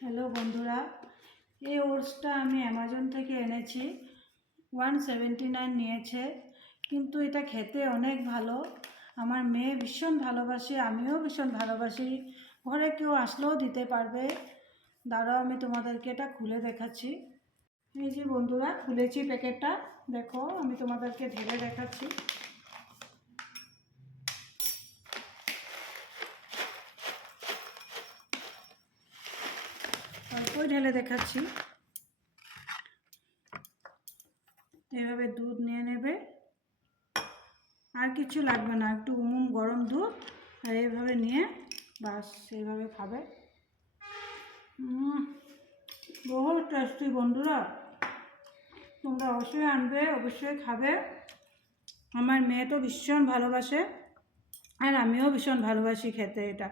Hello বন্ধুরা, এই ওটসটা আমি অ্যামাজন থেকে এনেছি। 179 নিয়েছে, কিন্তু এটা খেতে অনেক ভালো। আমার মেয়ে ভীষণ ভালোবাসে, আমিও ভীষণ ভালোবাসি। ঘরে কেউ আসলেও দিতে পারবে। দাঁড়াও, আমি তোমাদেরকে এটা খুলে দেখাচ্ছি। এই যে বন্ধুরা, খুলেছি প্যাকেটটা, দেখো আমি তোমাদেরকে ঢেলে দেখাচ্ছি। অল্পই ঢেলে দেখাচ্ছি। এভাবে দুধ নিয়ে নেবে, আর কিছু লাগবে না, একটু গরম দুধ, আর এইভাবে নিয়ে বাস এইভাবে খাবে। বহুত টেস্টি বন্ধুরা, তোমরা অবশ্যই আনবে, অবশ্যই খাবে। আমার মেয়ে তো ভীষণ ভালোবাসে, আর আমিও ভীষণ ভালোবাসি খেতে এটা।